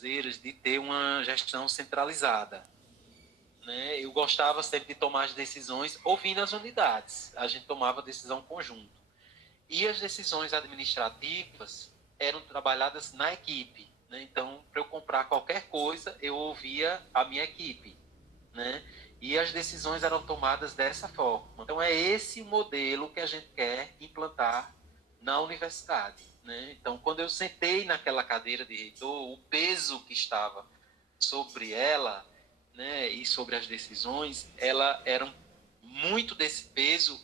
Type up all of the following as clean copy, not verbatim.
Cajazeiras de ter uma gestão centralizada, né? Eu gostava sempre de tomar as decisões ouvindo as unidades. A gente tomava decisão conjunto. E as decisões administrativas eram trabalhadas na equipe, né? Então, para eu comprar qualquer coisa, eu ouvia a minha equipe, né? E as decisões eram tomadas dessa forma. Então, é esse o modelo que a gente quer implantar na universidade, né? Então, quando eu sentei naquela cadeira de reitor, o peso que estava sobre ela, né, e sobre as decisões, ela eram muito desse peso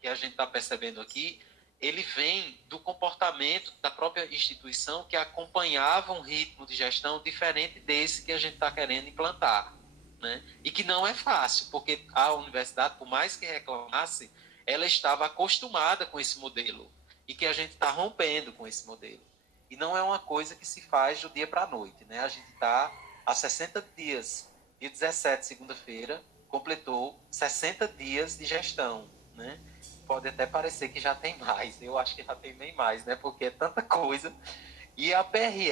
que a gente está percebendo aqui, ele vem do comportamento da própria instituição que acompanhava um ritmo de gestão diferente desse que a gente está querendo implantar, né? E que não é fácil, porque a universidade, por mais que reclamasse, ela estava acostumada com esse modelo e que a gente está rompendo com esse modelo. E não é uma coisa que se faz do dia para a noite, né? A gente está há 60 dias, dia 17, segunda-feira, completou 60 dias de gestão, né? Pode até parecer que já tem mais, eu acho que já tem bem mais, né? Porque é tanta coisa. E a PRE,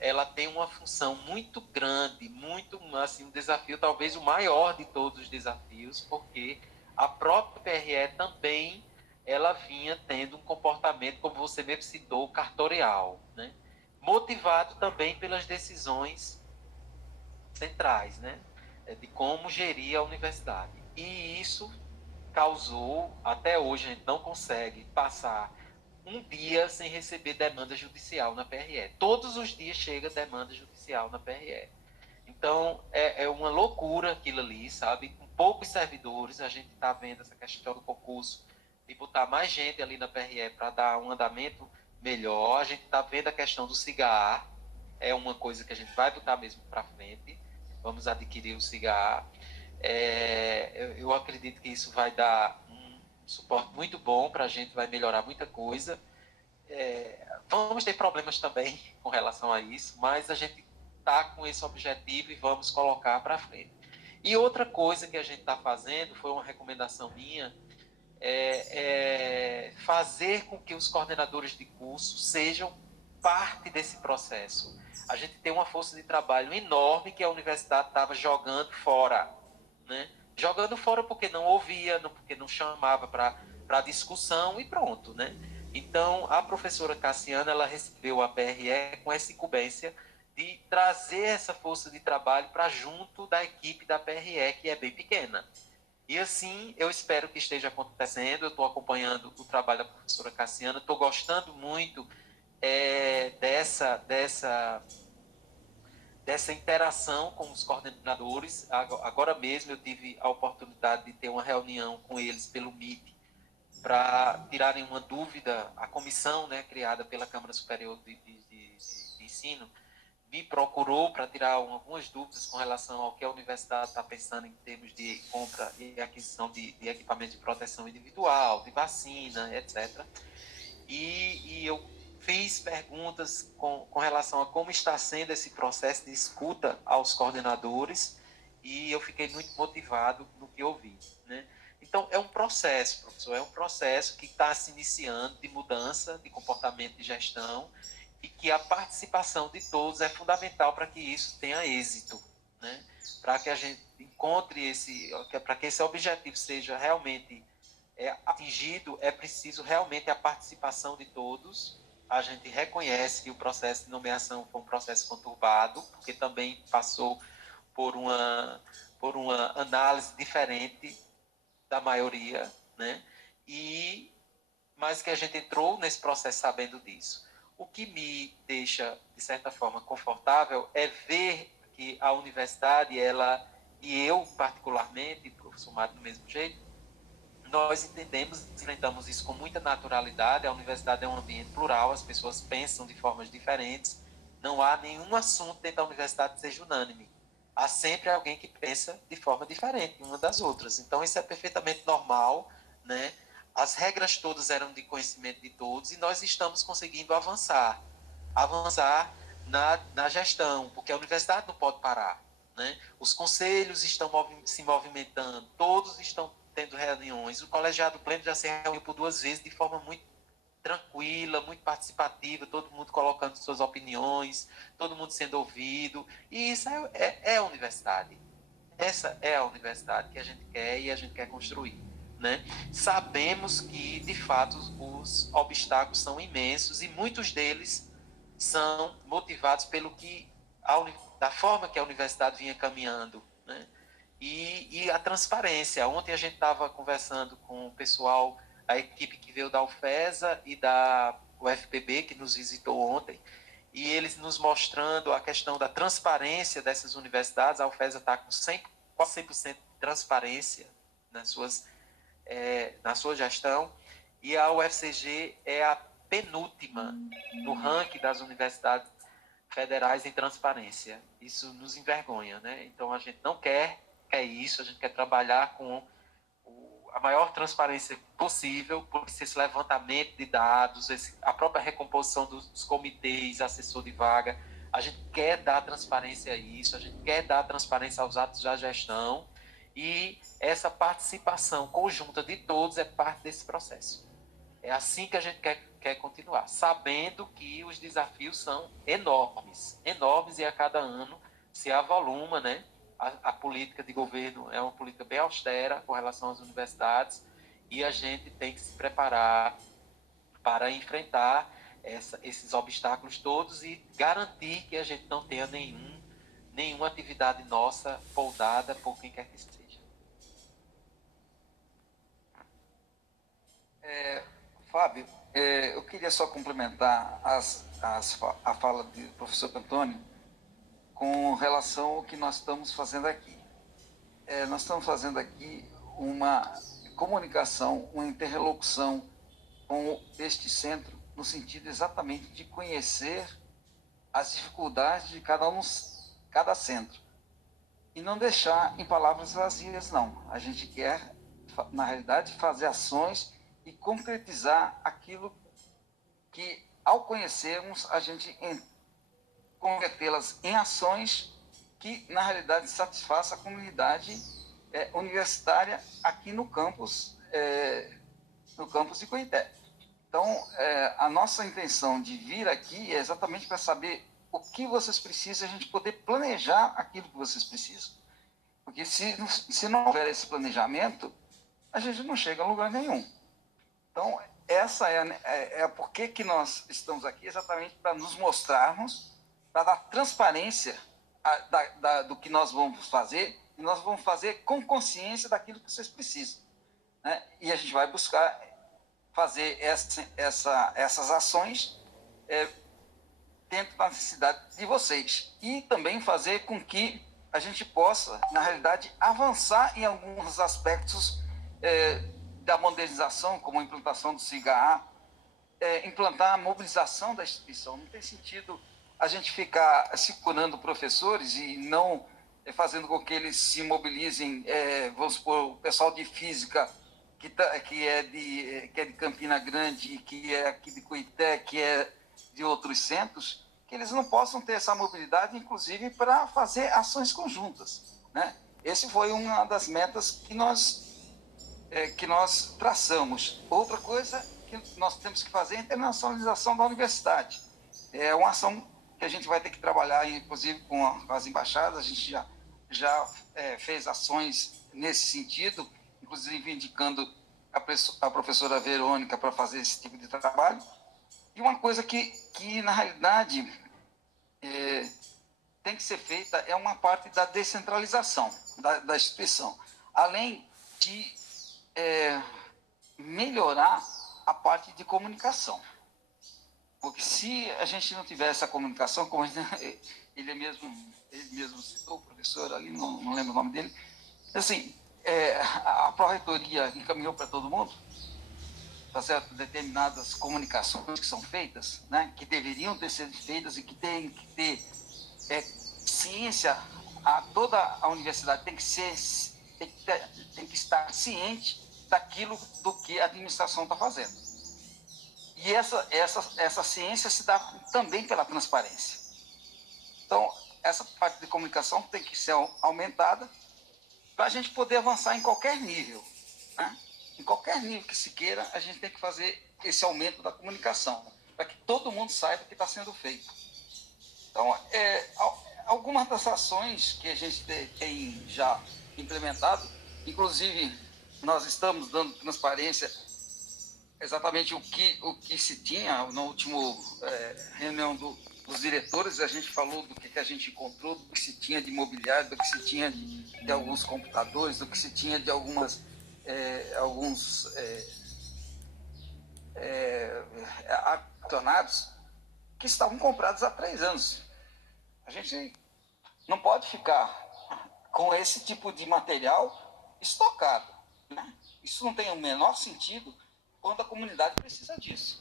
ela tem uma função muito grande, muito, assim, um desafio, talvez o maior de todos os desafios, porque a própria PRE também, ela vinha tendo um comportamento, como você mesmo citou, cartorial, né? Motivado também pelas decisões centrais, né? De como gerir a universidade. E isso causou, até hoje a gente não consegue passar um dia sem receber demanda judicial na PRE. Todos os dias chega demanda judicial na PRE. Então, é uma loucura aquilo ali, sabe? Com poucos servidores, a gente está vendo essa questão do concurso, de botar mais gente ali na PRE para dar um andamento melhor. A gente está vendo a questão do cigar, é uma coisa que a gente vai botar mesmo para frente. Vamos adquirir o cigar. Eu acredito que isso vai dar um suporte muito bom para a gente, vai melhorar muita coisa. Vamos ter problemas também com relação a isso, mas a gente está com esse objetivo e vamos colocar para frente. E outra coisa que a gente está fazendo, foi uma recomendação minha, fazer com que os coordenadores de curso sejam parte desse processo. A gente tem uma força de trabalho enorme que a universidade estava jogando fora, né? Jogando fora porque não ouvia, porque não chamava para discussão e pronto, né? Então, a professora Cassiana, ela recebeu a PRE com essa incumbência de trazer essa força de trabalho para junto da equipe da PRE, que é bem pequena. E assim, eu espero que esteja acontecendo. Eu estou acompanhando o trabalho da professora Cassiana, estou gostando muito dessa interação com os coordenadores. Agora mesmo eu tive a oportunidade de ter uma reunião com eles pelo Meet para tirarem uma dúvida. A comissão, né, criada pela Câmara Superior de Ensino me procurou para tirar algumas dúvidas com relação ao que a universidade está pensando em termos de compra e aquisição de equipamento de proteção individual, de vacina, etc. E eu fiz perguntas com relação a como está sendo esse processo de escuta aos coordenadores e eu fiquei muito motivado no que ouvi, né? Então, é um processo, professor, é um processo que está se iniciando de mudança de comportamento de gestão e que a participação de todos é fundamental para que isso tenha êxito, né? Para que a gente encontre para que esse objetivo seja realmente atingido, é preciso realmente a participação de todos. A gente reconhece que o processo de nomeação foi um processo conturbado, porque também passou por uma análise diferente da maioria, né? Mas que a gente entrou nesse processo sabendo disso. O que me deixa, de certa forma, confortável é ver que a universidade, ela, e eu particularmente, professor Mário do mesmo jeito, nós entendemos, enfrentamos isso com muita naturalidade. A universidade é um ambiente plural, as pessoas pensam de formas diferentes, não há nenhum assunto dentro da universidade que seja unânime. Há sempre alguém que pensa de forma diferente uma das outras. Então, isso é perfeitamente normal, né? As regras todas eram de conhecimento de todos e nós estamos conseguindo avançar na gestão, porque a universidade não pode parar, né? Os conselhos estão se movimentando, todos estão tendo reuniões. O colegiado pleno já se reuniu por 2 vezes de forma muito tranquila, muito participativa, todo mundo colocando suas opiniões, todo mundo sendo ouvido. E isso é a universidade. Essa é a universidade que a gente quer e a gente quer construir. Né? Sabemos que, de fato, os obstáculos são imensos e muitos deles são motivados pelo que da forma que a universidade vinha caminhando, né? E a transparência. Ontem a gente estava conversando com o pessoal, a equipe que veio da UFESA e da UFPB, que nos visitou ontem, e eles nos mostrando a questão da transparência dessas universidades. A UFESA está com quase 100% de transparência na sua gestão, e a UFCG é a penúltima no ranking das universidades federais em transparência. Isso nos envergonha, né? Então a gente não quer isso, a gente quer trabalhar com a maior transparência possível, porque esse levantamento de dados, a própria recomposição dos comitês, assessor de vaga, a gente quer dar transparência a isso, a gente quer dar transparência aos atos da gestão, e essa participação conjunta de todos é parte desse processo. É assim que a gente quer continuar, sabendo que os desafios são enormes, e a cada ano se avoluma, né? A política de governo é uma política bem austera com relação às universidades, e a gente tem que se preparar para enfrentar esses obstáculos todos e garantir que a gente não tenha nenhuma atividade nossa podada por quem quer que seja. Fábio, eu queria só complementar a fala do professor Antônio com relação ao que nós estamos fazendo aqui. Nós estamos fazendo aqui uma comunicação, uma interlocução com este centro, no sentido exatamente de conhecer as dificuldades de cada centro. E não deixar em palavras vazias, não. A gente quer, na realidade, fazer ações e concretizar aquilo que, ao conhecermos, a gente convertê-las em ações que, na realidade, satisfaça a comunidade universitária aqui no campus de Coité. Então, a nossa intenção de vir aqui é exatamente para saber o que vocês precisam, a gente poder planejar aquilo que vocês precisam. Porque se não houver esse planejamento, a gente não chega a lugar nenhum. Então, essa é por que nós estamos aqui, exatamente para nos mostrarmos, para dar transparência do que nós vamos fazer, e nós vamos fazer com consciência daquilo que vocês precisam. Né? E a gente vai buscar fazer essas ações dentro da necessidade de vocês. E também fazer com que a gente possa, na realidade, avançar em alguns aspectos da modernização, como a implantação do SIGA-A, implantar a mobilização da instituição. Não tem sentido a gente ficar segurando professores e não fazendo com que eles se mobilizem, vamos supor, o pessoal de física, que é de Campina Grande, que é aqui de Coité, que é de outros centros, que eles não possam ter essa mobilidade, inclusive, para fazer ações conjuntas. Né? Esse foi uma das metas que nós traçamos. Outra coisa que nós temos que fazer é a internacionalização da universidade. É uma ação que a gente vai ter que trabalhar, inclusive, com as embaixadas. A gente já fez ações nesse sentido, inclusive indicando a professora Verônica para fazer esse tipo de trabalho. E uma coisa que na realidade, tem que ser feita é uma parte da descentralização da instituição, além de melhorar a parte de comunicação. Porque se a gente não tiver essa comunicação, como ele mesmo citou, o professor ali, não lembro o nome dele, assim, a Pró-Reitoria encaminhou para todo mundo, tá certo? Determinadas comunicações que são feitas, né, que deveriam ter sido feitas e que tem que ter ciência, toda a universidade tem que estar ciente daquilo do que a administração está fazendo. E essa ciência se dá também pela transparência. Então, essa parte de comunicação tem que ser aumentada para a gente poder avançar em qualquer nível. Né? em qualquer nível que se queira, a gente tem que fazer esse aumento da comunicação, para que todo mundo saiba o que está sendo feito. Então, algumas das ações que a gente tem já implementado, inclusive nós estamos dando transparência exatamente o que se tinha na última reunião dos diretores. A gente falou do que a gente encontrou, do que se tinha de imobiliário, do que se tinha de alguns computadores, do que se tinha de alguns ar-condicionados que estavam comprados há 3 anos. A gente não pode ficar com esse tipo de material estocado, né? Isso não tem o menor sentido quando a comunidade precisa disso.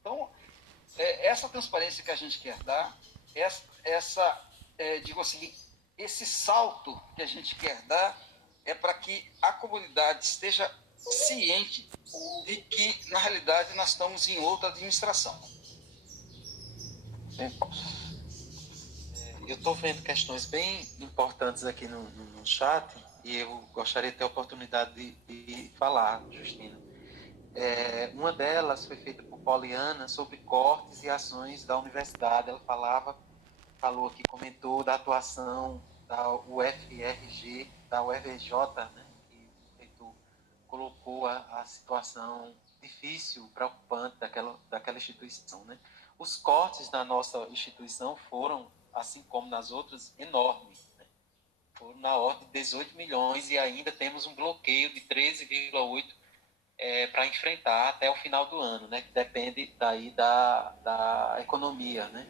Então, essa transparência que a gente quer dar, digo assim, esse salto que a gente quer dar é para que a comunidade esteja ciente de que, na realidade, nós estamos em outra administração. Eu estou vendo questões bem importantes aqui no chat e eu gostaria de ter a oportunidade de falar, Justina. Uma delas foi feita por Poliana sobre cortes e ações da universidade. Ela falou aqui, comentou da atuação da UFRG, da UFRJ, né, que o reitor colocou a situação difícil, preocupante daquela instituição, né? Os cortes na nossa instituição foram, assim como nas outras, enormes, né? Foram na ordem de 18 milhões e ainda temos um bloqueio de 13,8 para enfrentar até o final do ano, né? Que depende daí da economia, né?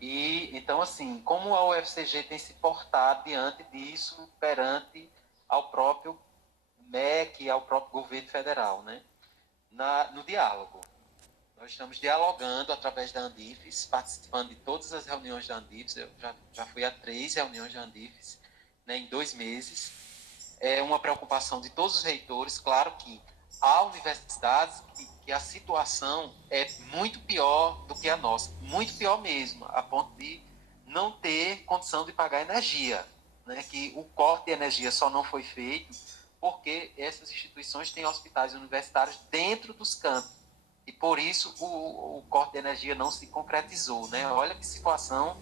E então, assim, como a UFCG tem se portado diante disso perante ao próprio MEC e ao próprio governo federal, né? No diálogo. Nós estamos dialogando através da Andifes, participando de todas as reuniões da Andifes. Eu já fui a 3 reuniões da Andifes, né, em 2 meses. É uma preocupação de todos os reitores. Claro que há universidades que a situação é muito pior do que a nossa, muito pior mesmo, a ponto de não ter condição de pagar energia, né? Que o corte de energia só não foi feito porque essas instituições têm hospitais universitários dentro dos campos e por isso o corte de energia não se concretizou, né? Olha que situação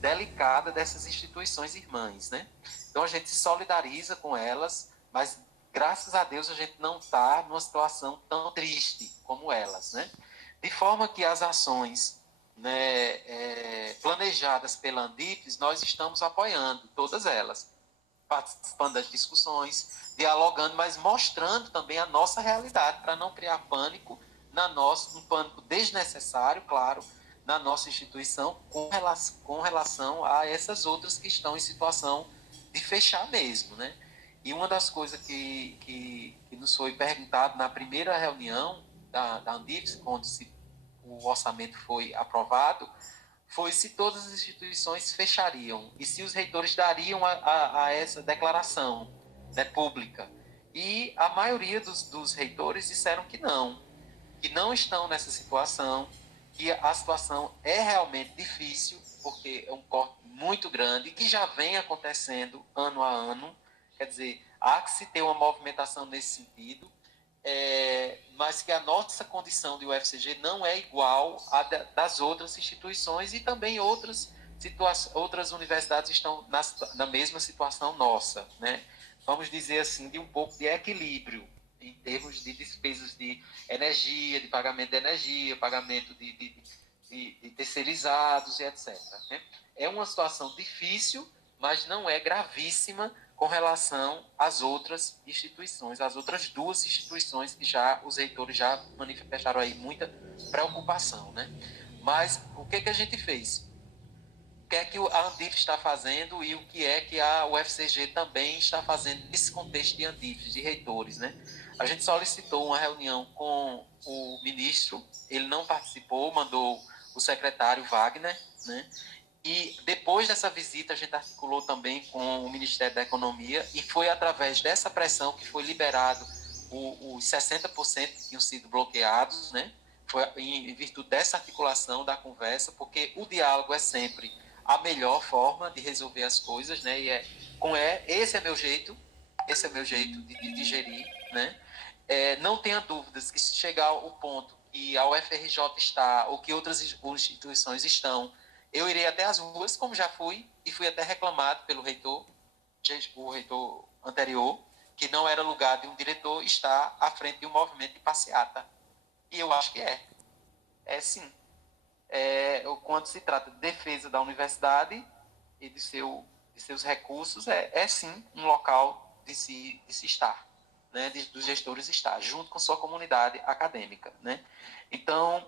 delicada dessas instituições irmãs, né? Então a gente se solidariza com elas, mas graças a Deus a gente não está numa situação tão triste como elas, né? De forma que as ações, né, planejadas pela Andifes, nós estamos apoiando todas elas, participando das discussões, dialogando, mas mostrando também a nossa realidade para não criar pânico um pânico desnecessário, claro, na nossa instituição com relação a essas outras que estão em situação de fechar mesmo, né? E uma das coisas que nos foi perguntado na primeira reunião da Andifes, quando o orçamento foi aprovado, foi se todas as instituições fechariam e se os reitores dariam a essa declaração, né, pública. E a maioria dos reitores disseram que não estão nessa situação, que a situação é realmente difícil, porque é um corte muito grande, que já vem acontecendo ano a ano. Quer dizer, há que se ter uma movimentação nesse sentido, mas que a nossa condição de UFCG não é igual à das outras instituições e também outras universidades estão na mesma situação nossa, né? Vamos dizer assim, de um pouco de equilíbrio em termos de despesas de energia, de pagamento de energia, pagamento de terceirizados e etc. Né? É uma situação difícil, mas não é gravíssima com relação às outras instituições, as outras 2 instituições que os reitores já manifestaram aí muita preocupação, né? Mas o que a gente fez? O que é que a Andif está fazendo e o que é que a UFCG também está fazendo nesse contexto de Andif, de reitores, né? A gente solicitou uma reunião com o ministro, ele não participou, mandou o secretário Wagner, né? E depois dessa visita a gente articulou também com o Ministério da Economia e foi através dessa pressão que foi liberado os 60% que tinham sido bloqueados, né? Foi em virtude dessa articulação da conversa, porque o diálogo é sempre a melhor forma de resolver as coisas, né? E esse é meu jeito de gerir, né? não tenha dúvidas que se chegar ao ponto que a UFRJ está, ou que outras instituições estão, eu irei até as ruas, como já fui, e fui até reclamado pelo reitor, o reitor anterior, que não era lugar de um diretor estar à frente de um movimento de passeata. E eu acho que é sim. Quando se trata de defesa da universidade e de seus recursos, sim um local de se estar, né, dos gestores estar, junto com sua comunidade acadêmica. Né? Então,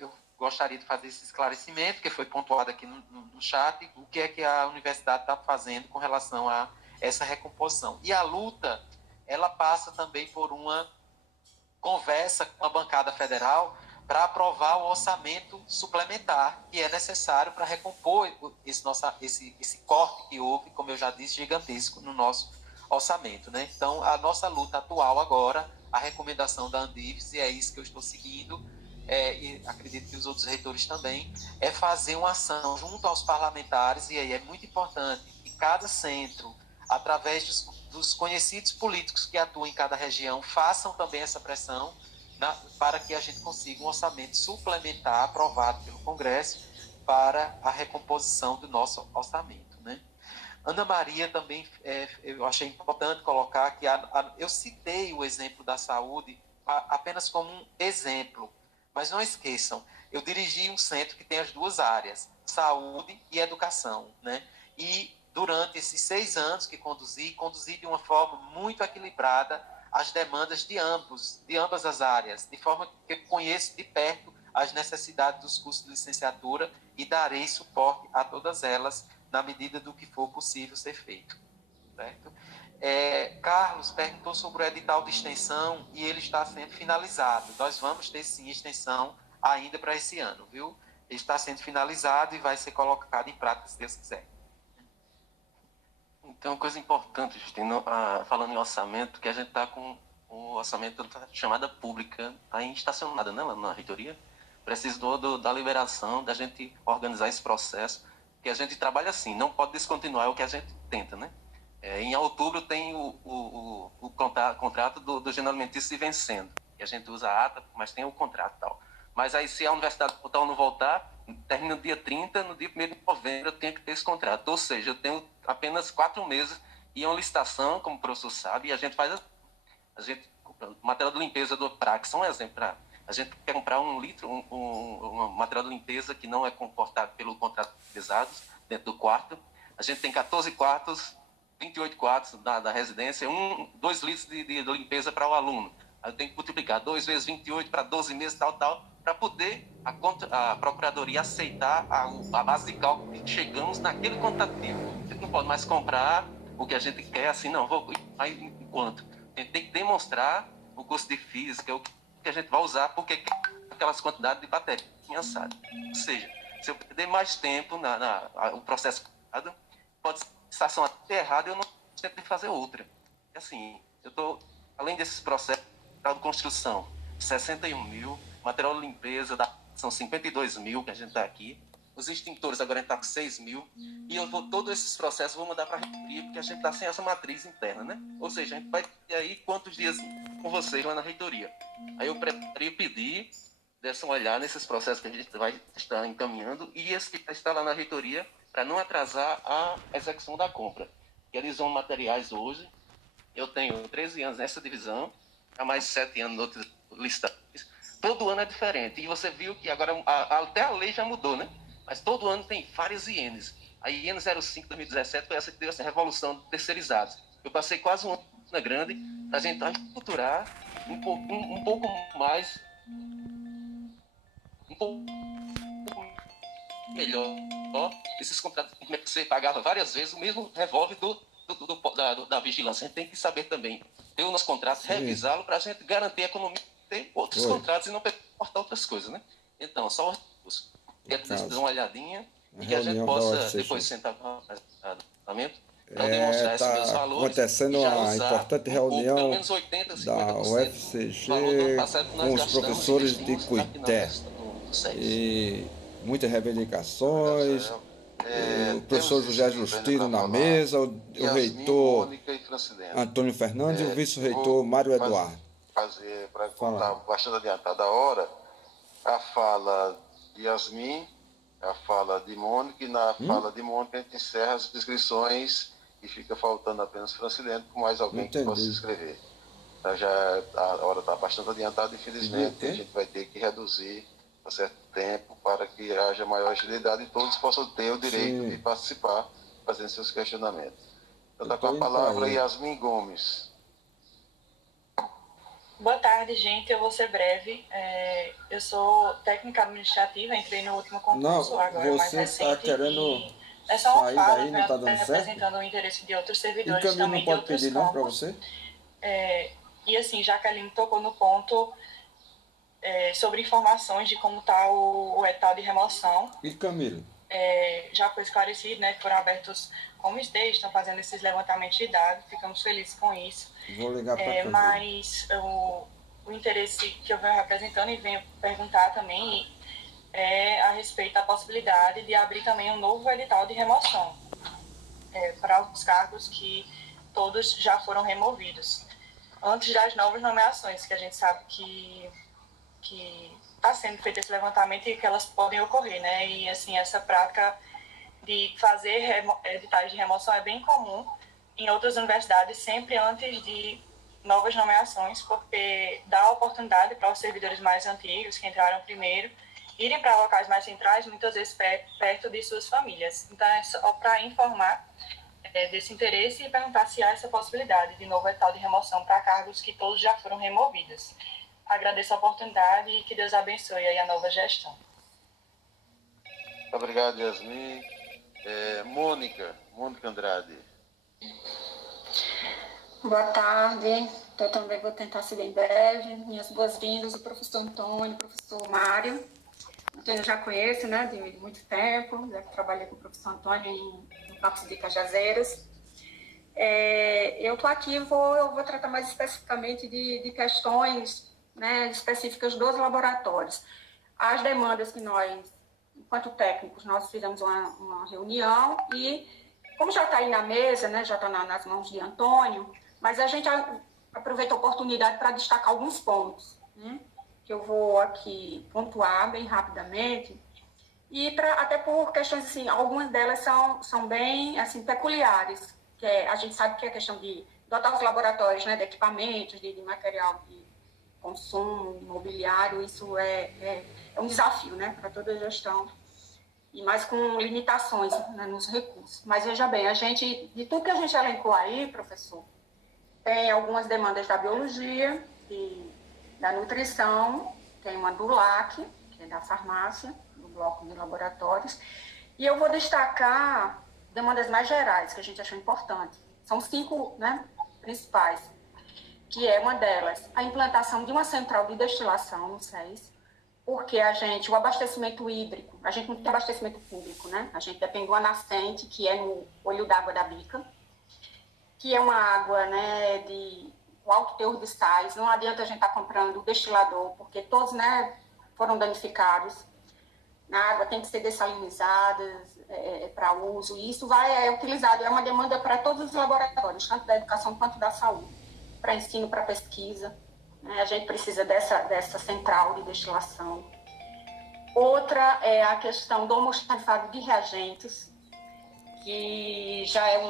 eu gostaria de fazer esse esclarecimento, que foi pontuado aqui no chat, o que é que a universidade está fazendo com relação a essa recomposição. E a luta, ela passa também por uma conversa com a bancada federal para aprovar o orçamento suplementar que é necessário para recompor esse corte que houve, como eu já disse, gigantesco no nosso orçamento. Né? Então, a nossa luta atual agora, a recomendação da Andives, e é isso que eu estou seguindo, e acredito que os outros reitores também, é fazer uma ação junto aos parlamentares, e aí é muito importante que cada centro, através dos conhecidos políticos que atuam em cada região, façam também essa pressão para que a gente consiga um orçamento suplementar aprovado pelo Congresso para a recomposição do nosso orçamento. Né? Ana Maria também, eu achei importante colocar que eu citei o exemplo da saúde apenas como um exemplo, mas não esqueçam, eu dirigi um centro que tem as duas áreas, saúde e educação, né? E durante esses 6 anos que conduzi de uma forma muito equilibrada as demandas de ambas as áreas, de forma que eu conheço de perto as necessidades dos cursos de licenciatura e darei suporte a todas elas na medida do que for possível ser feito. Certo? Carlos perguntou sobre o edital de extensão e ele está sendo finalizado. Nós vamos ter sim extensão ainda para esse ano, viu? Ele está sendo finalizado e vai ser colocado em prática, se Deus quiser. Então, uma coisa importante, Justino, falando em orçamento, que a gente está com o orçamento da chamada pública, está estacionada, né, lá na reitoria. Precisou da liberação, da gente organizar esse processo, que a gente trabalha assim, não pode descontinuar, é o que a gente tenta, né? Em outubro tem o contrato do General Alimentício se vencendo, e a gente usa a ata, mas tem o contrato e tal. Mas aí, se a universidade total não voltar, termina no dia 30, no dia 1º de novembro eu tenho que ter esse contrato. Ou seja, eu tenho apenas 4 meses e uma licitação, como o professor sabe, e a gente faz material de limpeza do Prax, um exemplo. A gente quer comprar um material de limpeza que não é comportado pelo contrato de pesados dentro do quarto. A gente tem 14 quartos, 28 quartos da residência, 2 litros de limpeza para o aluno. Aí eu tenho que multiplicar 2 vezes 28 para 12 meses, tal, para poder a Procuradoria aceitar a base de cálculo que chegamos naquele quantitativo. A gente não pode mais comprar o que a gente quer, assim, não, aí enquanto. A gente tem que demonstrar o curso de física, o que a gente vai usar, porque aquelas quantidades de bateria sabe. Ou seja, se eu perder mais tempo o processo pode ser a estação até errada, eu não tenho que fazer outra. Assim, eu estou, além desses processos de construção, 61 mil, material de limpeza, são 52 mil que a gente está aqui. Os extintores agora a gente está com 6 mil. E todos esses processos eu vou mandar para a reitoria, porque a gente está sem essa matriz interna, né? Ou seja, a gente vai ter aí quantos dias com vocês lá na reitoria. Aí eu precisaria pedir, desse uma olhada nesses processos que a gente vai estar encaminhando e esse que está lá na reitoria, para não atrasar a execução da compra. Realizam materiais hoje. Eu tenho 13 anos nessa divisão, há mais 7 anos em outras listagens. Todo ano é diferente. E você viu que agora até a lei já mudou, né? Mas todo ano tem várias INs. A IN 05 2017 foi essa que deu essa revolução de terceirizados. Eu passei quase um ano na grande para a gente estruturar um pouco mais, um pouco melhor esses contratos que você pagava várias vezes, o mesmo revólver da vigilância. A gente tem que saber também ter o nosso contrato, revisá-lo para a gente garantir a economia, ter outros contratos e não cortar outras coisas, né? Então, só os quero que vocês dêem uma olhadinha e que a gente possa depois sentar no parlamento para demonstrar esses meus valores. Acontecendo uma importante reunião pelo menos 80, da UFCG com os professores de Cuité. E muitas reivindicações, o professor José Justino na mesa, o reitor Antônio Fernandes e o vice-reitor Mário Eduardo. Para contar bastante adiantada a hora, a fala de Yasmin, a fala de Mônica, e na fala de Mônica a gente encerra as inscrições e fica faltando apenas Francilene, com mais alguém que possa se inscrever. Então já a hora está bastante adiantada, infelizmente a gente vai ter que reduzir a certo tempo para que haja maior agilidade e todos possam ter o direito de participar, fazendo seus questionamentos. Então está com a palavra Yasmin Gomes. Boa tarde, gente. Eu vou ser breve. Eu sou técnica administrativa, entrei no último concurso, agora mais recente. Está querendo é só uma sair fala, daí, não está dando certo? Representando o interesse de outros servidores e também não de pode outros pedir campos. não para você? E assim, Jaqueline tocou no ponto sobre informações de como está o edital de remoção. E Camila? Já foi esclarecido, né, que foram abertos comitês, estão fazendo esses levantamentos de dados, ficamos felizes com isso. Vou ligar para Camila. Mas o interesse que eu venho representando e venho perguntar também é a respeito da possibilidade de abrir também um novo edital de remoção para os cargos que todos já foram removidos, antes das novas nomeações, que a gente sabe que está sendo feito esse levantamento e que elas podem ocorrer, né? E assim, essa prática de fazer editais de remoção é bem comum em outras universidades, sempre antes de novas nomeações, porque dá oportunidade para os servidores mais antigos, que entraram primeiro, irem para locais mais centrais, muitas vezes perto de suas famílias. Então, é só para informar desse interesse e perguntar se há essa possibilidade de novo edital de remoção para cargos que todos já foram removidos. Agradeço a oportunidade e que Deus abençoe aí a nova gestão. Obrigado, Yasmin. Mônica Andrade. Boa tarde, eu também vou tentar ser bem breve. Minhas boas-vindas ao professor Antônio, professor Mário. Antônio eu já conheço, né, de muito tempo, já trabalhei com o professor Antônio no campus de Cajazeiras. Eu estou aqui, eu vou tratar mais especificamente de questões, né, específicas dos laboratórios. As demandas que nós, enquanto técnicos, nós fizemos uma reunião e, como já está aí na mesa, né, já está nas mãos de Antônio, mas a gente aproveita a oportunidade para destacar alguns pontos, né, que eu vou aqui pontuar bem rapidamente, e até por questões, assim, algumas delas são bem, assim, peculiares, que a gente sabe que é a questão de dotar os laboratórios, né, de equipamentos, de material de consumo imobiliário, isso é um desafio, né, para toda a gestão, e mais com limitações, né, nos recursos. Mas veja bem, de tudo que a gente elencou aí, professor, tem algumas demandas da biologia, da nutrição, tem uma do LAC, que é da farmácia, do bloco de laboratórios, e eu vou destacar demandas mais gerais, que a gente achou importante. São 5, né, principais, que é uma delas, a implantação de uma central de destilação no SES, porque o abastecimento hídrico, a gente não tem abastecimento público, né? A gente depende de uma nascente, que é no olho d'água da Bica, que é uma água, né, de alto teor de sais. Não adianta a gente estar comprando destilador, porque todos, né, foram danificados. A água tem que ser dessalinizada para uso, e isso é utilizado, é uma demanda para todos os laboratórios, tanto da educação quanto da saúde, para ensino, para pesquisa. A gente precisa dessa central de destilação. Outra é a questão do almoxarifado de reagentes, que já é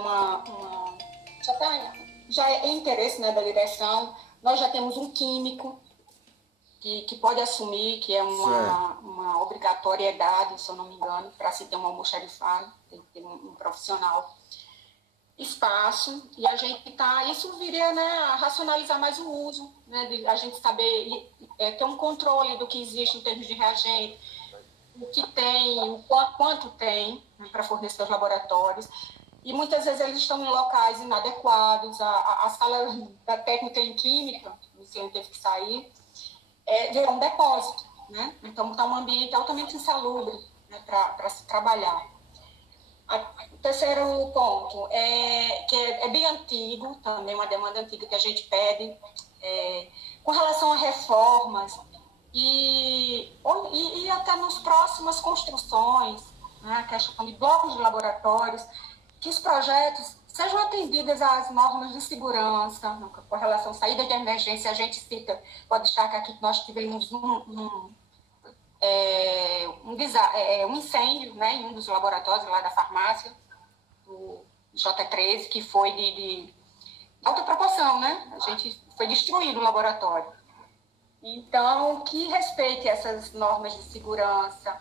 já é interesse, né, da direção. Nós já temos um químico que pode assumir, que é uma obrigatoriedade, se eu não me engano, para se ter um almoxarifado, tem que ter um profissional. Espaço, e a gente isso viria, né, a racionalizar mais o uso, né, de a gente saber ter um controle do que existe em termos de reagente, o que tem, o quanto tem, né, para fornecer aos laboratórios, e muitas vezes eles estão em locais inadequados. A sala da técnica em química, o senhor teve que sair, virou um depósito, né, então está um ambiente altamente insalubre, né, para se trabalhar. O terceiro ponto que é bem antigo, também uma demanda antiga que a gente pede, com relação a reformas e até nas próximas construções, né, a questão de blocos de laboratórios, que os projetos sejam atendidas às normas de segurança, com relação à saída de emergência. A gente cita, pode destacar aqui que nós tivemos um incêndio, né, em um dos laboratórios lá da farmácia, do J13, que foi de alta proporção, né? A gente foi destruído o laboratório. Então, que respeite essas normas de segurança,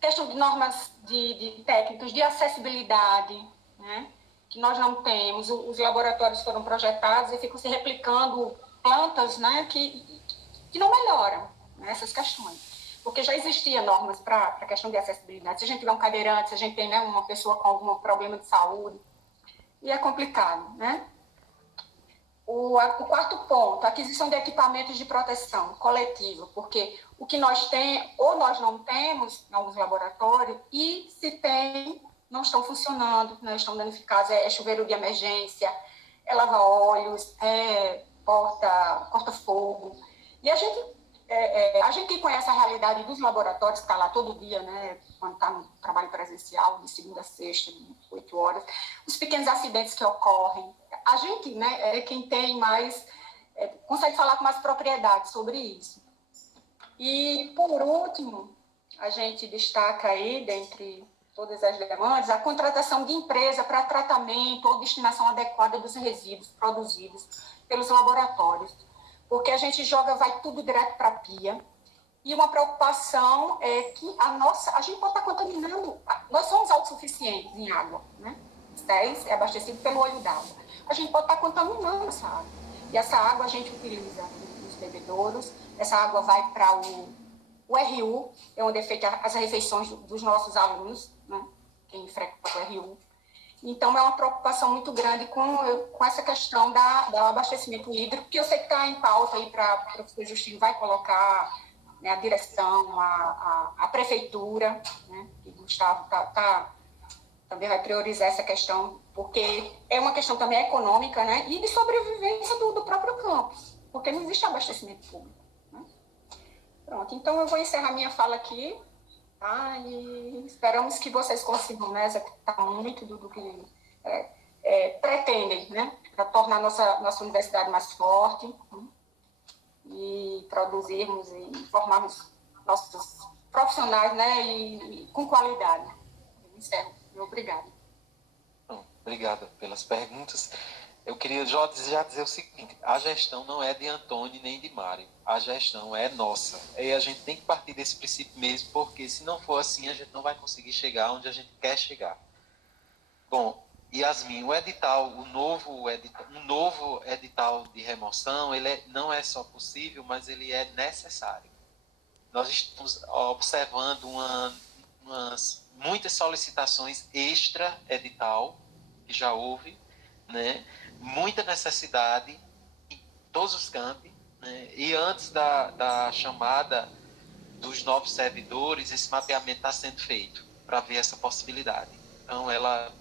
questão de normas de técnicos, de acessibilidade, né? Que nós não temos. Os laboratórios foram projetados e ficam se replicando plantas, né? que não melhoram, né, essas questões. Porque já existiam normas para a questão de acessibilidade. Se a gente tiver um cadeirante, se a gente tem, né, uma pessoa com algum problema de saúde, e é complicado, né? O quarto ponto, aquisição de equipamentos de proteção coletiva, porque o que nós temos, ou nós não temos em alguns laboratórios, e se tem, não estão funcionando, né, estão danificados, é chuveiro de emergência, é lava-óleos, é corta-fogo. E a gente que conhece a realidade dos laboratórios, que está lá todo dia, né, quando está no trabalho presencial, de segunda a sexta, de 8 horas, os pequenos acidentes que ocorrem, a gente, né, é quem tem mais, consegue falar com mais propriedade sobre isso. E, por último, a gente destaca aí, dentre todas as demandas, a contratação de empresa para tratamento ou destinação adequada dos resíduos produzidos pelos laboratórios, porque a gente vai tudo direto para a pia, e uma preocupação é que a gente pode estar contaminando, nós somos autossuficientes em água, né? Os 10 é abastecido pelo olho d'água. A gente pode estar contaminando essa água. E essa água a gente utiliza nos bebedouros, essa água vai para o RU, é onde é feita as refeições dos nossos alunos, né? Quem frequenta o RU. Então, é uma preocupação muito grande com essa questão do abastecimento hídrico, que eu sei que está em pauta aí para o professor Justino vai colocar, né, a direção, a prefeitura, né, que o Gustavo também vai priorizar essa questão, porque é uma questão também econômica, né, e de sobrevivência do próprio campus, porque não existe abastecimento público, né? Pronto, então eu vou encerrar minha fala aqui. E esperamos que vocês consigam, né, executar muito do que pretendem, né, para tornar nossa universidade mais forte, né, e produzirmos e formarmos nossos profissionais, né, e com qualidade. Eu encerro. Obrigada. Obrigado pelas perguntas. Eu queria já dizer o seguinte: a gestão não é de Antônio nem de Mário, a gestão é nossa. E a gente tem que partir desse princípio mesmo, porque se não for assim, a gente não vai conseguir chegar onde a gente quer chegar. Bom, Yasmin, um novo edital de remoção, ele não é só possível, mas ele é necessário. Nós estamos observando muitas solicitações extra-edital, que já houve, né? Muita necessidade em todos os campi, né? E antes da chamada dos novos servidores, esse mapeamento está sendo feito para ver essa possibilidade. Então, ela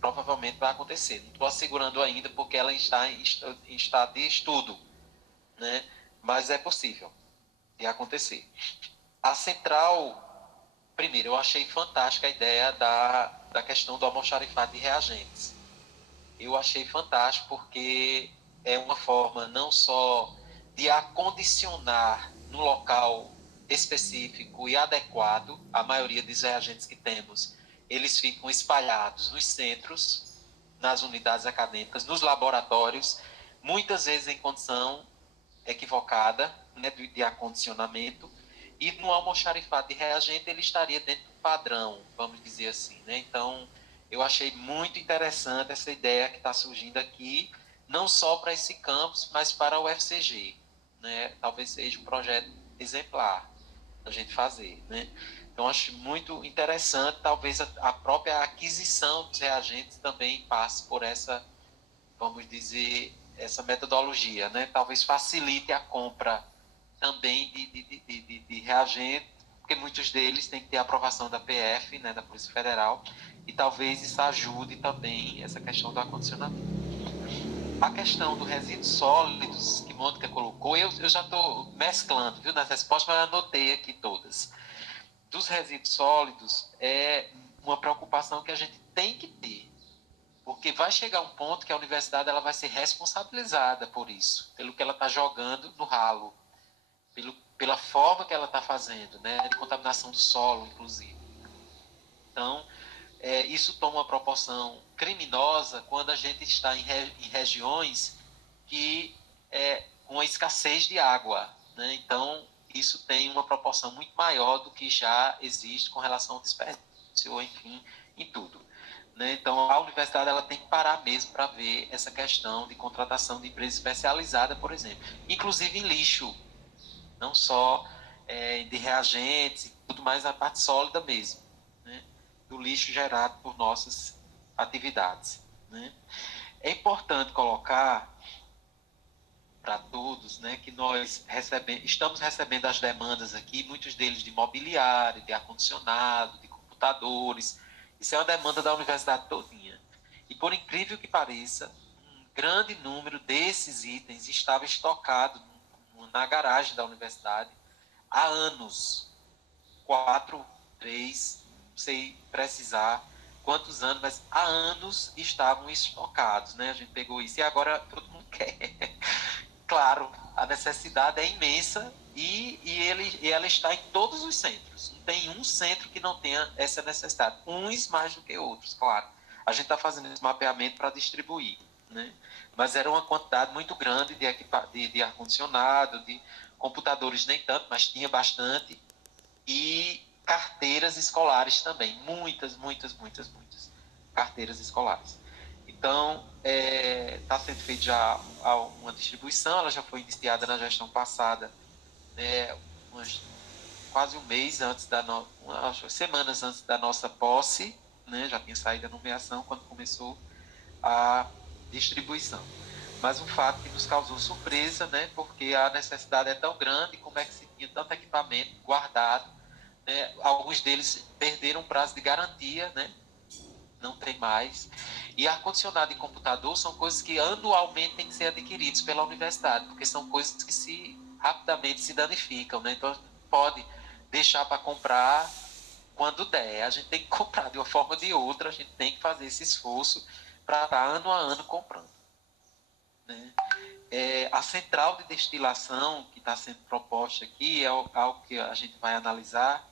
provavelmente vai acontecer. Não estou assegurando ainda, porque ela está em estado de estudo, né? Mas é possível de acontecer. A central, primeiro, eu achei fantástica a ideia da questão do almoxarifado de reagentes. Eu achei fantástico porque é uma forma não só de acondicionar no local específico e adequado. A maioria dos reagentes que temos, eles ficam espalhados nos centros, nas unidades acadêmicas, nos laboratórios, muitas vezes em condição equivocada, né, de acondicionamento, e no almoxarifado de reagente ele estaria dentro do padrão, vamos dizer assim, né? Então, eu achei muito interessante essa ideia que está surgindo aqui, não só para esse campus, mas para o UFCG, né? Talvez seja um projeto exemplar da gente fazer, né? Então, acho muito interessante, talvez a própria aquisição dos reagentes também passe por essa, vamos dizer, essa metodologia, né? Talvez facilite a compra também de reagente, porque muitos deles têm que ter a aprovação da PF, né, da Polícia Federal, e talvez isso ajude também essa questão do acondicionamento. A questão dos resíduos sólidos que Mônica colocou, eu já estou mesclando, viu, nas respostas, mas eu anotei aqui todas. dos resíduos sólidos é uma preocupação que a gente tem que ter, porque vai chegar um ponto que a universidade ela vai ser responsabilizada por isso, pelo que ela está jogando no ralo, pela forma que ela está fazendo, né, de contaminação do solo, inclusive. Então, isso toma uma proporção criminosa quando a gente está em regiões que com a escassez de água, né? Então, isso tem uma proporção muito maior do que já existe com relação ao desperdício, ou enfim, em tudo. Né? Então, a universidade ela tem que parar mesmo para ver essa questão de contratação de empresa especializada, por exemplo. Inclusive em lixo, não só de reagentes e tudo mais, a parte sólida mesmo, né? Do lixo gerado por nossas atividades. Né? É importante colocar para todos, né, que nós estamos recebendo as demandas aqui, muitos deles de mobiliário, de ar-condicionado, de computadores. Isso é uma demanda da universidade todinha. E por incrível que pareça, um grande número desses itens estava estocado na garagem da universidade há anos. 4, 3, não sei precisar quantos anos, mas há anos estavam estocados, né? A gente pegou isso e agora todo mundo quer. Claro, a necessidade é imensa e ela está em todos os centros. Não tem um centro que não tenha essa necessidade. Uns mais do que outros, claro. A gente está fazendo esse mapeamento para distribuir, né? Mas era uma quantidade muito grande de ar-condicionado, de computadores nem tanto, mas tinha bastante. E carteiras escolares também. Muitas carteiras escolares. Então, está sendo feita já uma distribuição, ela já foi iniciada na gestão passada, quase um mês antes semanas antes da nossa posse, né, já tinha saído a nomeação quando começou a distribuição. Mas um fato que nos causou surpresa, né, porque a necessidade é tão grande, como é que se tinha tanto equipamento guardado, né, alguns deles perderam o prazo de garantia, né, não tem mais. E ar-condicionado e computador são coisas que anualmente têm que ser adquiridos pela universidade, porque são coisas que rapidamente se danificam, né? Então, a gente pode deixar para comprar quando der. A gente tem que comprar de uma forma ou de outra, a gente tem que fazer esse esforço para estar ano a ano comprando. Né? A central de destilação que está sendo proposta aqui é algo que a gente vai analisar.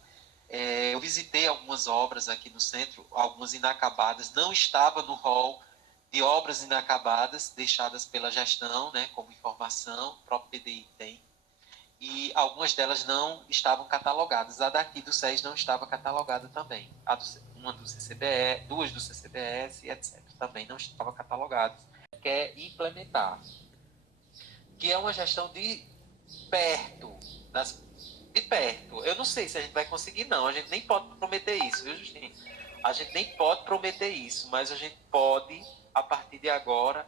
Eu visitei algumas obras aqui no centro, algumas inacabadas, não estava no rol de obras inacabadas deixadas pela gestão, né, como informação, o próprio PDI tem, e algumas delas não estavam catalogadas. A daqui do SES não estava catalogada também, uma do CCBS, duas do CCBS, etc. Também não estava catalogada. Quer implementar, que é uma gestão de perto, de perto. Eu não sei se a gente vai conseguir, não. A gente nem pode prometer isso, viu, Justine? A gente nem pode prometer isso, mas a gente pode, a partir de agora,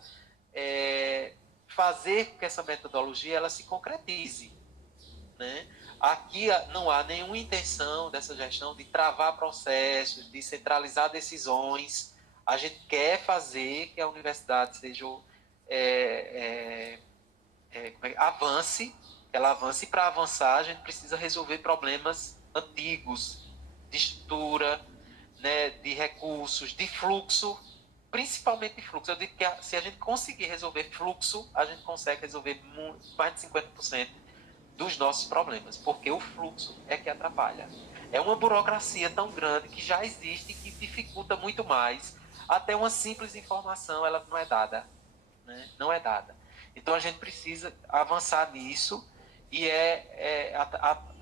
fazer com que essa metodologia ela se concretize. Né? Aqui não há nenhuma intenção dessa gestão de travar processos, de centralizar decisões. A gente quer fazer que a universidade seja avance. Ela avance, e para avançar a gente precisa resolver problemas antigos de estrutura, né, de recursos, de fluxo, principalmente de fluxo. Eu digo que se a gente conseguir resolver fluxo, a gente consegue resolver mais de 50% dos nossos problemas, porque o fluxo é que atrapalha. É uma burocracia tão grande que já existe e que dificulta muito mais. Até uma simples informação ela não é dada, né? Não é dada. Então a gente precisa avançar nisso. E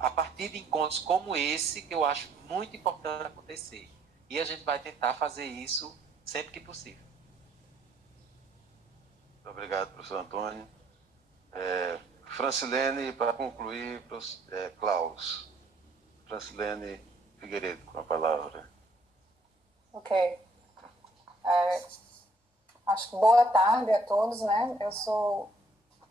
a partir de encontros como esse que eu acho muito importante acontecer. E a gente vai tentar fazer isso sempre que possível. Muito obrigado, professor Antônio. Francilene, para concluir, Klaus. Francilene Figueiredo, com a palavra. Ok. Acho que boa tarde a todos, né?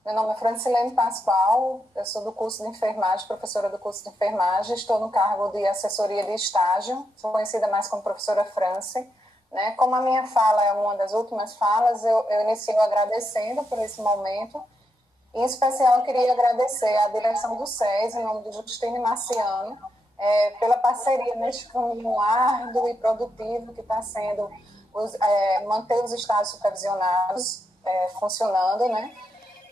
Meu nome é Francilene Pascoal, eu sou do curso de enfermagem, professora do curso de enfermagem, estou no cargo de assessoria de estágio, sou conhecida mais como professora France, né? Como a minha fala é uma das últimas falas, eu inicio agradecendo por esse momento. Em especial, eu queria agradecer à direção do SES, em nome de Justine Marciano, pela parceria neste caminho árduo e produtivo que está sendo manter os estágios supervisionados funcionando, né?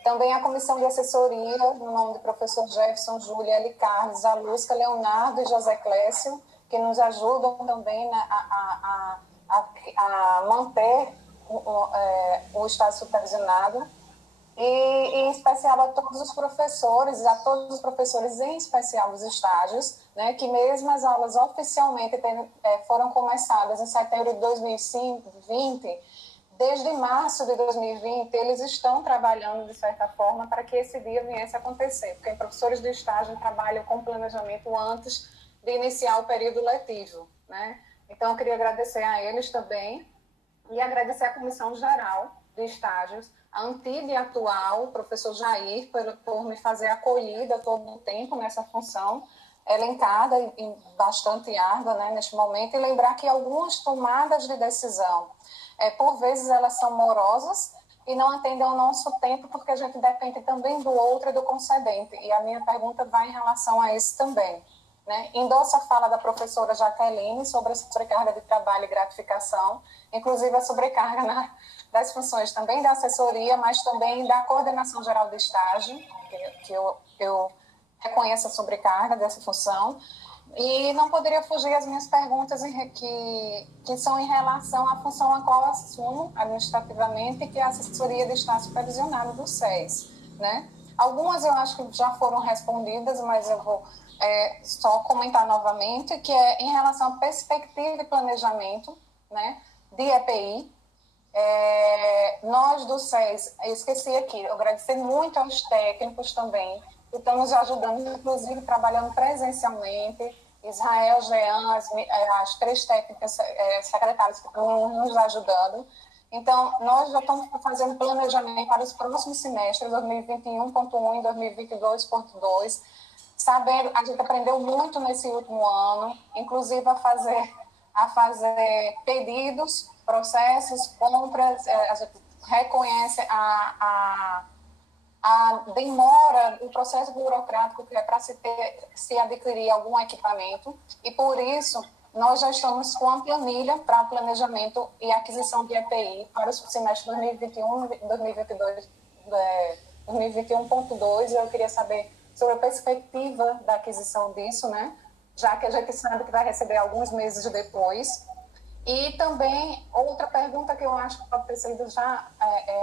Também a comissão de assessoria, no nome do professor Jefferson, Júlia, L. Carlos, Alusca, Leonardo e José Clécio, que nos ajudam também a manter o estágio supervisionado. E em especial a todos os professores em especial dos estágios, né, que mesmo as aulas oficialmente foram começadas em setembro de 2020, desde março de 2020, eles estão trabalhando, de certa forma, para que esse dia viesse a acontecer, porque professores de estágio trabalham com planejamento antes de iniciar o período letivo, né? Então, eu queria agradecer a eles também e agradecer à Comissão Geral de Estágios, a antiga e atual, o professor Jair, por me fazer acolhida todo o tempo nessa função, elencada e bastante árdua, né, neste momento, e lembrar que algumas tomadas de decisão, por vezes elas são morosas e não atendem ao nosso tempo, porque a gente depende também do outro e do concedente, e a minha pergunta vai em relação a isso também. Né? Endosso a fala da professora Jaqueline sobre a sobrecarga de trabalho e gratificação, inclusive a sobrecarga das funções também da assessoria, mas também da coordenação geral do estágio, que eu reconheço a sobrecarga dessa função. E não poderia fugir as minhas perguntas que são em relação à função a qual assumo administrativamente, que é a assessoria de estágio supervisionado do SES. Né? Algumas eu acho que já foram respondidas, mas eu vou só comentar novamente, que é em relação à perspectiva e planejamento, né, de EPI. Nós do SES, eu esqueci aqui, eu agradecer muito aos técnicos também, que estão nos ajudando, inclusive trabalhando presencialmente, Israel, Jean, as 3 técnicas secretárias que estão nos ajudando. Então, nós já estamos fazendo planejamento para os próximos semestres, 2021.1 e 2022.2, sabendo, a gente aprendeu muito nesse último ano, inclusive a fazer pedidos, processos, compras, a gente reconhece a demora, o processo burocrático que é para se adquirir algum equipamento, e por isso nós já estamos com a planilha para planejamento e aquisição de EPI para o semestre 2021 e 2021.2, eu queria saber sobre a perspectiva da aquisição disso, né? Já que a gente sabe que vai receber alguns meses depois. E também, outra pergunta que eu acho que pode ter sido já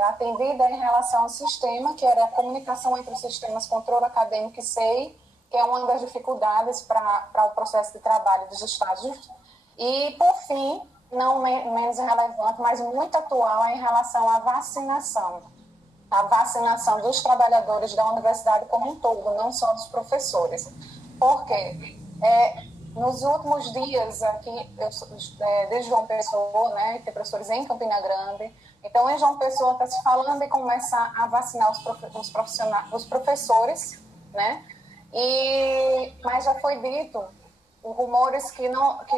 atendida é em relação ao sistema, que era a comunicação entre os sistemas controle acadêmico e SEI, que é uma das dificuldades para o processo de trabalho dos estágios. E, por fim, não menos relevante, mas muito atual, é em relação à vacinação. A vacinação dos trabalhadores da universidade como um todo, não só dos professores. Porque nos últimos dias aqui, desde João Pessoa, né, tem professores em Campina Grande, então em João Pessoa está se falando de começar a vacinar os professores, né, mas já foi dito, rumores que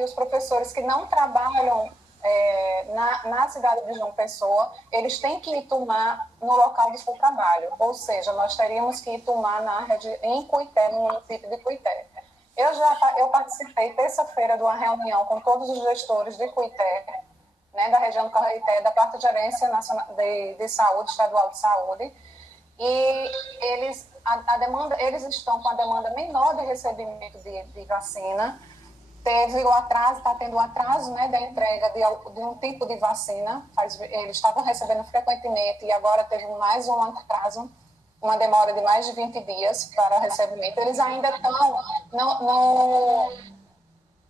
os professores que não trabalham na cidade de João Pessoa, eles têm que ir tomar no local do seu trabalho, ou seja, nós teríamos que ir tomar em Cuité, no município de Cuité. Eu participei terça-feira de uma reunião com todos os gestores de Cuité, né, da região do Cuité, da quarta gerência nacional de saúde, estadual de saúde, e eles estão com a demanda menor de recebimento de vacina. Teve o atraso, está tendo um atraso, né, da entrega de um tipo de vacina. Eles estavam recebendo frequentemente e agora teve mais um atraso, uma demora de mais de 20 dias para recebimento. Eles ainda estão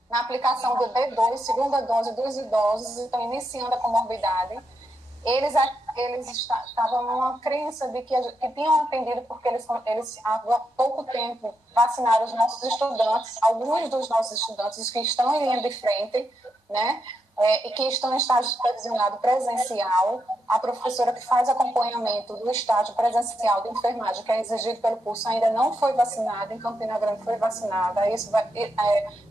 na aplicação do D2, segunda dose dos idosos, estão iniciando a comorbidade. Eles estavam numa crença de que tinham atendido porque eles há pouco tempo vacinaram os nossos estudantes, alguns dos nossos estudantes que estão em linha de frente, né, e que estão em estágio supervisionado presencial, a professora que faz acompanhamento do estágio presencial de enfermagem, que é exigido pelo curso, ainda não foi vacinada, em Campina Grande foi vacinada.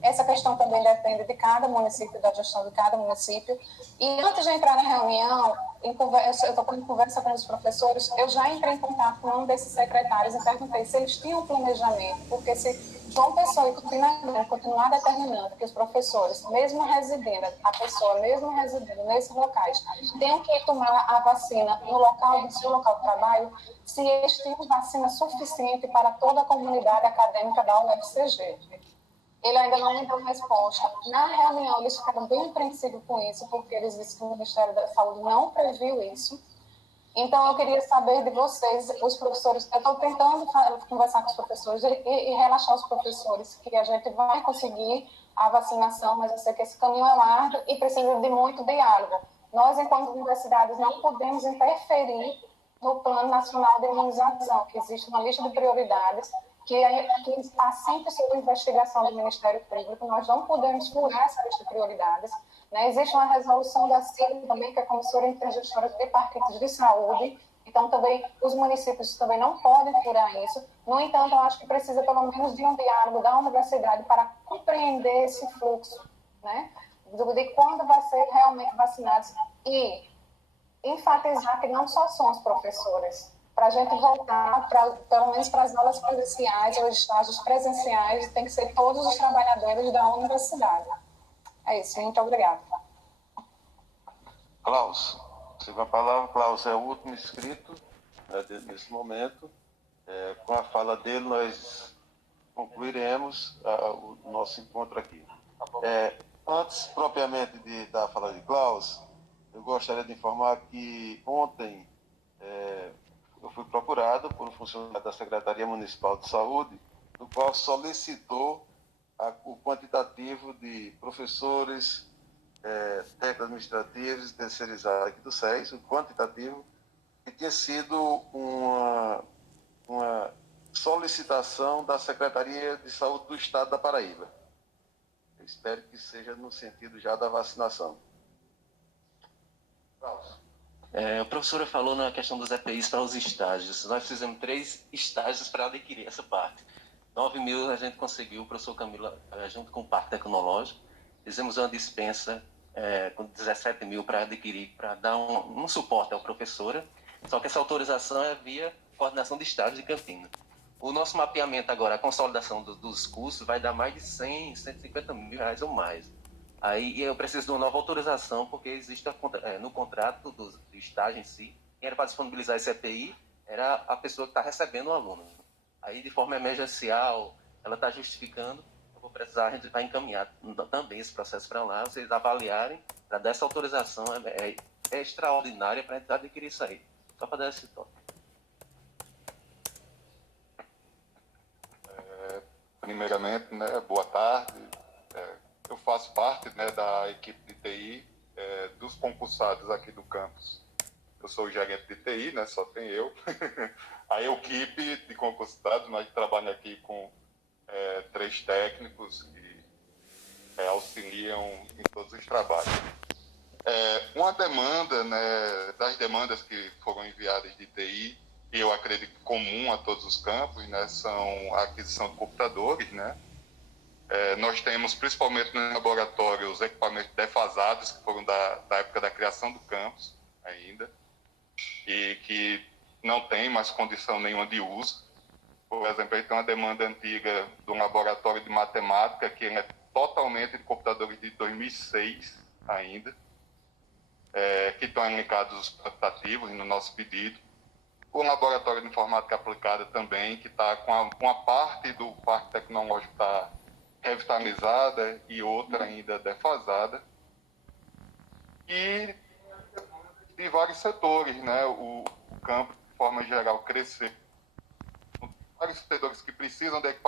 Essa questão também depende de cada município, da gestão de cada município. E antes de entrar na reunião, eu estou em conversa com os professores, eu já entrei em contato com um desses secretários e perguntei se eles tinham um planejamento, porque se João Pessoa e Campina Grande continuar determinando que os professores, mesmo residindo nesses locais, tenham que tomar a vacina no local do seu local de trabalho, se eles tinham vacina suficiente para toda a comunidade acadêmica da UFCG. Ele ainda não me deu resposta. Na reunião, eles ficaram bem apreensivos com isso, porque eles disseram que o Ministério da Saúde não previu isso. Então, eu queria saber de vocês, os professores, eu estou tentando conversar com os professores e relaxar os professores, que a gente vai conseguir a vacinação, mas eu sei que esse caminho é árduo e precisa de muito diálogo. Nós, enquanto universidades, não podemos interferir no Plano Nacional de Imunização, que existe uma lista de prioridades, que está sempre sob investigação do Ministério Público. Nós não podemos furar essa lista de prioridades. Né? Existe uma resolução da CIL também, que é a Comissão Intergestora de Parques de Saúde. Então, também, os municípios também não podem furar isso. No entanto, eu acho que precisa, pelo menos, de um diálogo da universidade para compreender esse fluxo, né? De quando vai ser realmente vacinados e enfatizar que não só são os professores, para a gente voltar, pelo menos para as aulas presenciais ou estágios presenciais, tem que ser todos os trabalhadores da universidade. É isso, muito obrigada. Klaus, segunda palavra. Klaus é o último inscrito, né, nesse momento. Com a fala dele, nós concluiremos o nosso encontro aqui. Antes, propriamente da fala de Klaus, eu gostaria de informar que ontem eu fui procurado por um funcionário da Secretaria Municipal de Saúde, do qual solicitou o quantitativo de professores, técnicos administrativos e terceirizados aqui do SES, o quantitativo, que tinha sido uma solicitação da Secretaria de Saúde do Estado da Paraíba. Eu espero que seja no sentido já da vacinação. A professora falou na questão dos EPIs para os estágios. Nós fizemos 3 estágios para adquirir essa parte. 9.000 a gente conseguiu, o professor Camilo, junto com o Parque Tecnológico. Fizemos uma dispensa com 17.000 para adquirir, para dar um suporte à professora. Só que essa autorização é via coordenação de estágios de Campina. O nosso mapeamento agora, a consolidação dos cursos, vai dar mais de 100, 150 mil reais ou mais. Aí eu preciso de uma nova autorização, porque existe no contrato do estágio em si, quem era para disponibilizar esse EPI era a pessoa que está recebendo o aluno. Aí, de forma emergencial, ela está justificando, eu vou precisar, a gente vai encaminhar também esse processo para lá, vocês avaliarem, para dar essa autorização extraordinária para a gente adquirir isso aí. Só para dar esse toque. Primeiramente, né, boa tarde. Eu faço parte, né, da equipe de TI dos concursados aqui do campus. Eu sou o gerente de TI, né, só tem eu. A equipe de concursados, nós trabalhamos aqui com 3 técnicos que auxiliam em todos os trabalhos. Uma demanda, né, das demandas que foram enviadas de TI, e eu acredito comum a todos os campos, né, são a aquisição de computadores, né. Nós temos, principalmente no laboratório, os equipamentos defasados, que foram da época da criação do campus ainda, e que não tem mais condição nenhuma de uso. Por exemplo, a gente tem uma demanda antiga de um laboratório de matemática, que é totalmente de computadores de 2006 ainda, que estão elencados os quantitativos no nosso pedido. O laboratório de informática aplicada também, que está com uma parte do parque tecnológico está revitalizada e outra ainda defasada. E de vários setores, né? O campo, de forma geral, crescer. Vários setores que precisam de equipamento